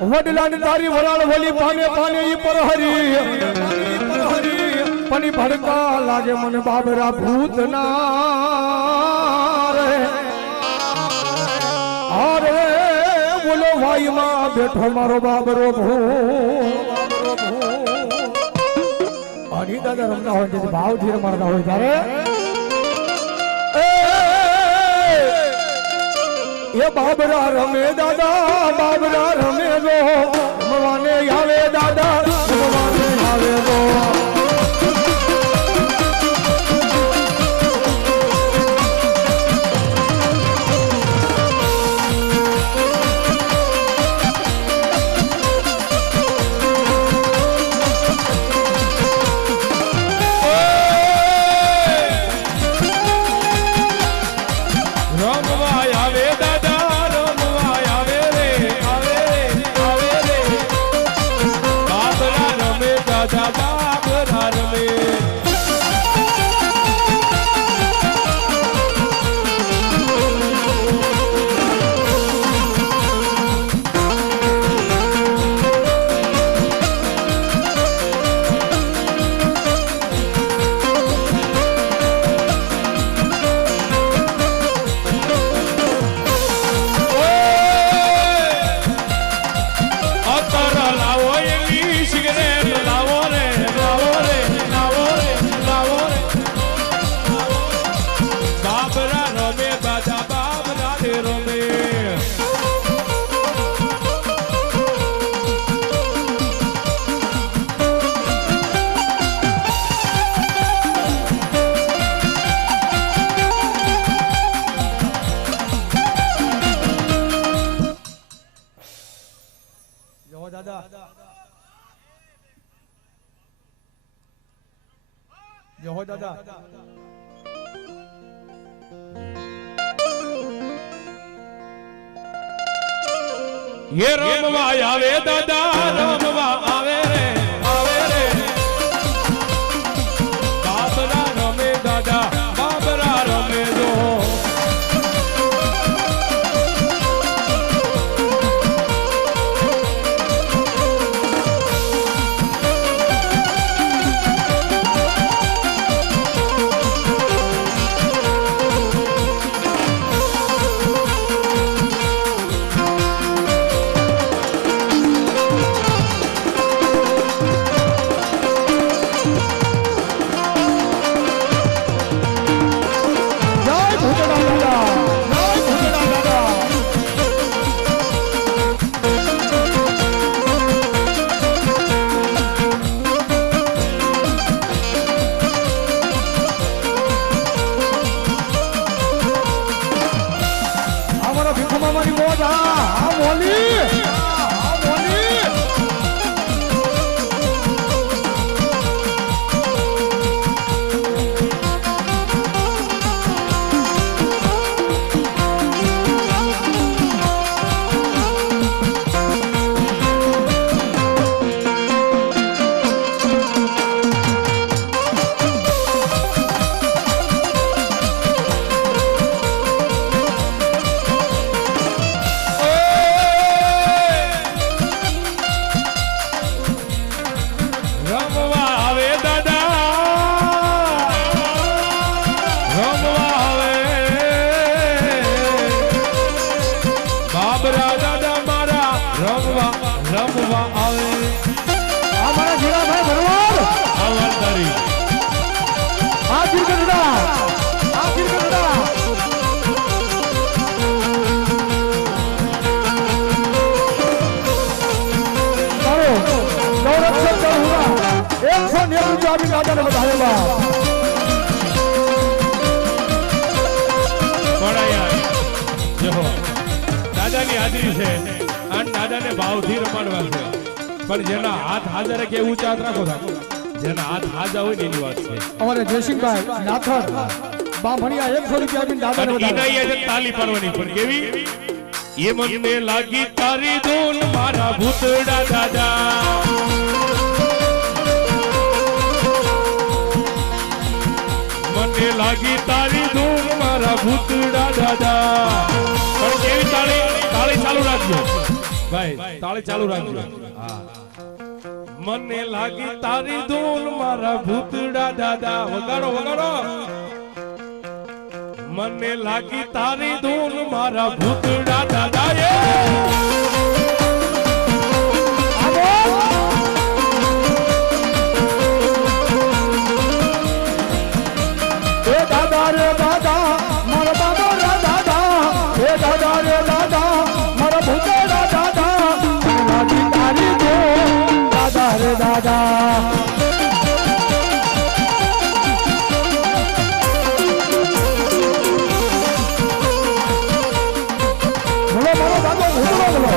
વડલાની તારી વરાળ વલી પાને પાને ઈ પર હરી પની ભડકા લાગે મને બાબરા ભૂત ના રે અરે બોલો ભાઈ માં બેઠો મારો બાબરો ભૂત અની દાદા રમતા હોય છે ભાવથી રમાડતા હોય ત્યારે ये बाबरा रमे दादा बाबरा रमे गो रमवाने आवे दादा रमवाने आवे गो जो हो दादा ये रमवा आवे दादा रमवा आवे रे बाबरा रमे दादा बाबरा रमे जो રમવા આવે અમારા જીરાભાઈ ભરવાડ આવલદારી આ ગીરગઢડા તારો ગૌરક્ષક કરુણા 190 રૂપિયા દાદાને વધારેલા દાદાની હાજરી છે અને દાદાને ભાવથી રમાડવા છે પણ જેના હાથ હાજર કે ઊંચા રાખો જેના હાથ હાજર હોય ને એની વાત છે અમારે જયસિંહભાઈ નાથર બાંભણિયા 100 રૂપિયા આપીને દાદાને વધારે તાલી પાડવાની પણ કેવી ये मन में लागी तारी धून मारा भूतड़ा दादा મને લાગી તારી ધૂન મારા ભૂતડા દાદા પણ કેવી તાળી તાળી ચાલુ રાખજો ભાઈ તાળી ચાલુ રાખજો હા મને લાગી તારી ધૂન મારા ભૂતડા દાદા વગાડો વગાડો મને લાગી તારી ધૂન મારા ભૂતડા દાદા એ દાદા રે દાદા મારા દાદા રે દાદા એ દાદા રે દાદા મારા ભૂતડા દાદા લાગી તારી દો દાદા રે દાદા બોલો મારો દાદો ભૂતડો બોલો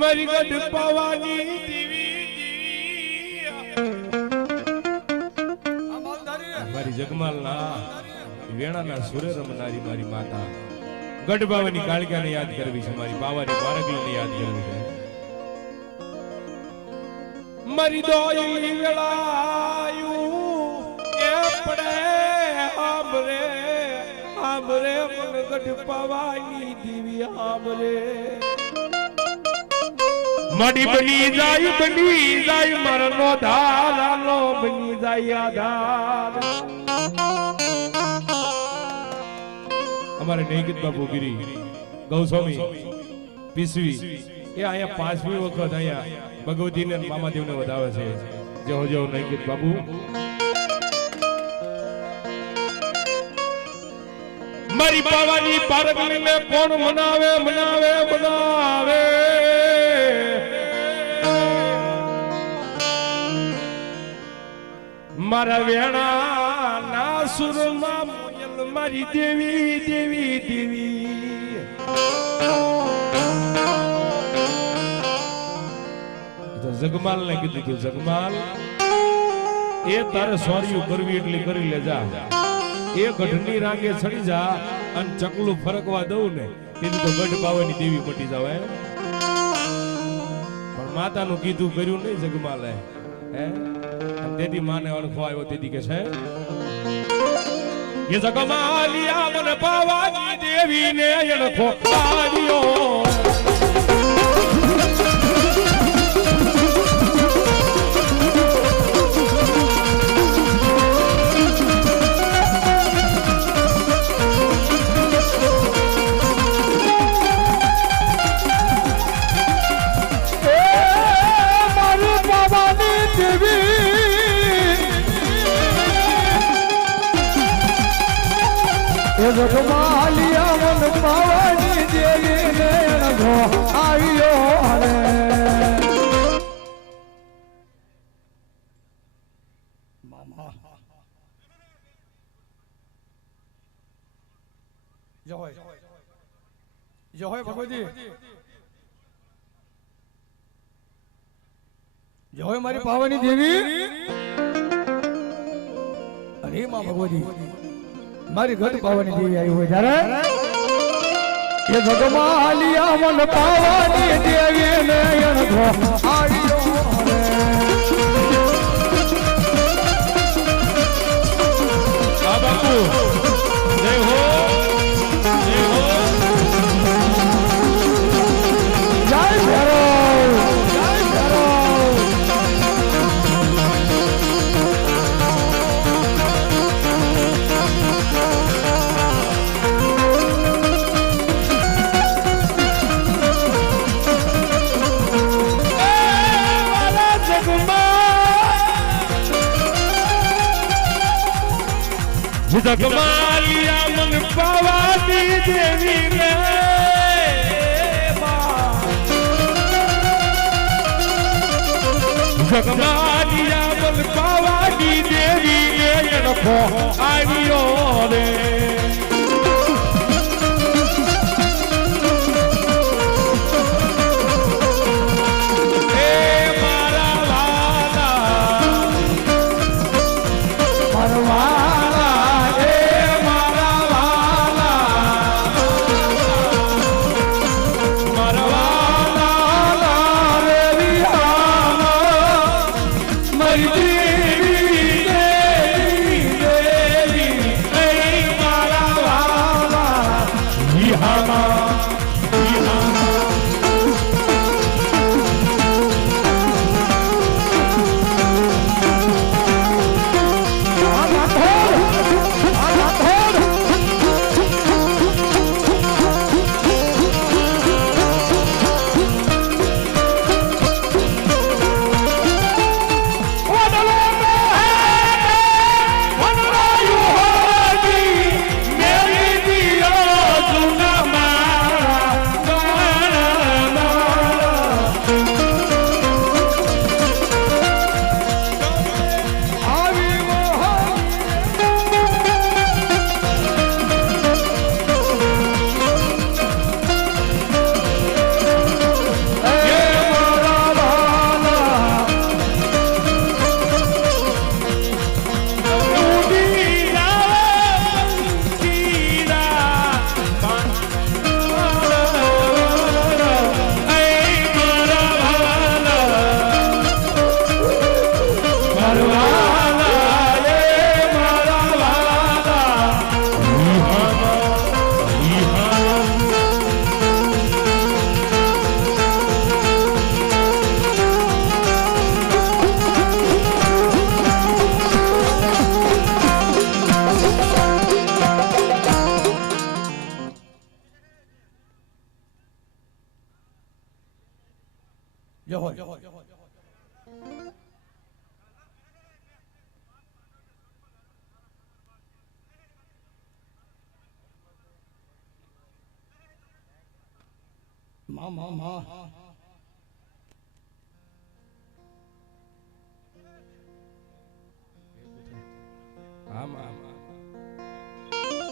મારી ગઢ પાવાની મારી જગમાલ ના વેણા ના સુરે રમનારી મારી માતા ગઢ પાવાની કાળકા ને યાદ કરવી છે મારી પાવાની પારગલી ને યાદ કરવી છે મારી દોયલી વેળાયું એ પડે આમરે આમરે મન ગઢ પાવાની દેવી આમરે માડી બની જાય મરનો ધારાનો બની જાય આધાર અમારે નૈકિત બાપુ ગીરી ગૌસ્વામી પીસવી એ અહીંયા પાંચમી વખત અહીંયા ભગવતીને મામાદેવને વધાવે છે જય હો નૈકિત બાપુ મારી પાવાની પારગલીને કોણ મનાવે મનાવે મનાવે મારા વેણા ના સુરમાં મોયલ મારી દેવી દેવી દેવી જગમાલ ને કીધું તું જગમાલ એ તારે સોર્યું કરવી એટલી કરી લેજા એ ગઢની રાંગે ચડી જા અને ચકલું ફરકવા દઉં ને તેથી તો ગઢ પાવાની દેવી મટી જાવ પણ માતાનું કીધું કર્યું નહીં જગમાલે હે તેથી માને અણખો આવ્યો તેથી કે છે એ જગમાલિયા મને પાવાની દેવી ને અણખો આવ્યો જગમાલિયા મન પાવાની દેવી ને અણખો આવ્યો રે મામા જય હોય ભગવતી જય હોય મારી પાવાની દેવી અરે માં ભગવતી મારી ઘર પાવાની દેવી આવી હોય ત્યારે એ જગમાલિયા મન પાવાની દેવી ને અણખો આવ્યો આ બાપુ જય હો જય હો જય ભૈરવ જય ભૈરવ જગમાલિયા મન પાવાની દેવી ને જગમાનિયા બલ પાવાની દેવી ને નખો આવ્યો રે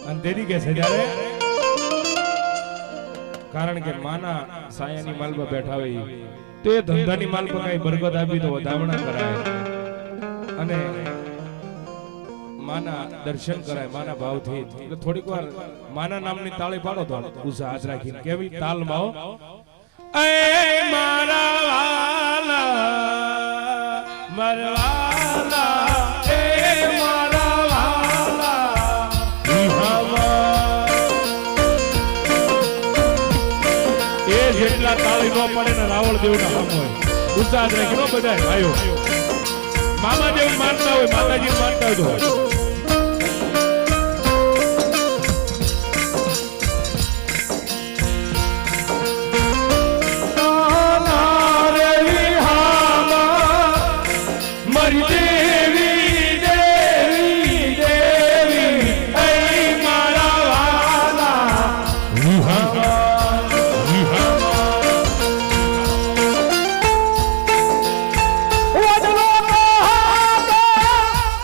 અને તેની કે છે ત્યારે કારણ કે માના સાયાની માલ પર બેઠા હોય તો એ ધંધાની માલ પર કઈ બરકત આપી તો વધામણા કરાય અને માના દર્શન કરાય માના ભાવથી એટલે થોડીક વાર માના નામની તાળી પાડો તો ઉષા હાથ રાખીને કેવી તાલમાં હો એ મારા વાલા મરવાલા એ મારા વાલા એ જેટલા તાળી નો પડે ને રાવળ દેવના કામ હોય ઉષા હાથ રાખી નો બધાય ભાઈઓ મામા દેવ માનતા હોય માતાજી માનતા હોય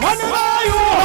What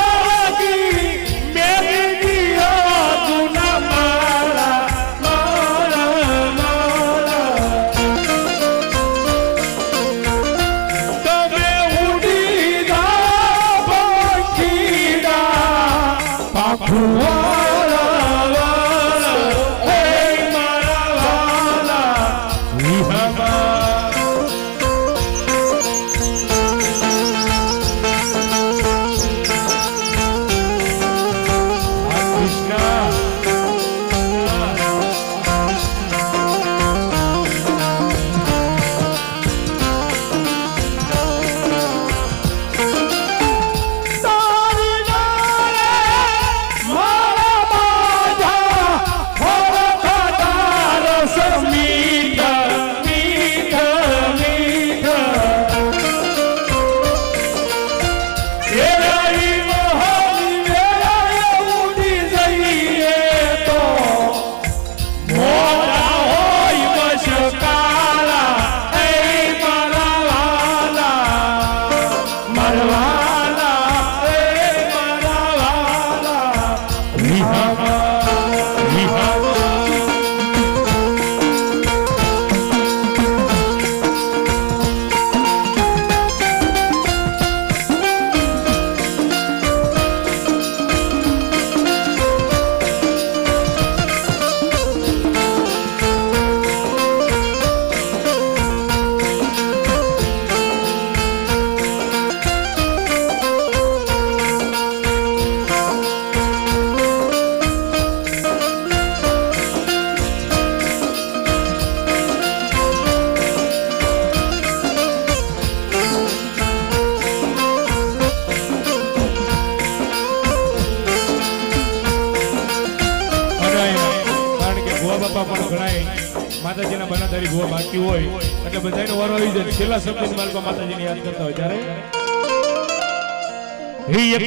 તારીખ હોય બાકી હોય એટલે બધાનો વારો આવી જાય છેલ્લા શબ્દની માલપા માતાજીને યાદ કરતા હોય ત્યારે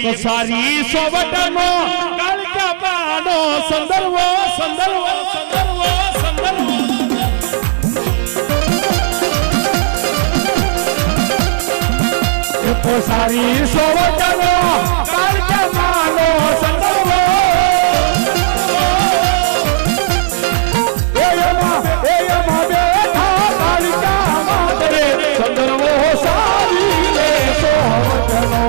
એક સારી સોવટનો કાળકા પાનો સંદર્ભો સંદર્ભો સંદર્ભો સંદર્ભો એક સારી સોવટનો કાળકા પાનો સંદર્ભો એયમાં બેઠા કાળકા માતરે સંદર્ભો સારી લે સોવટનો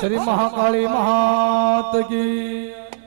श्री महाकाली महात की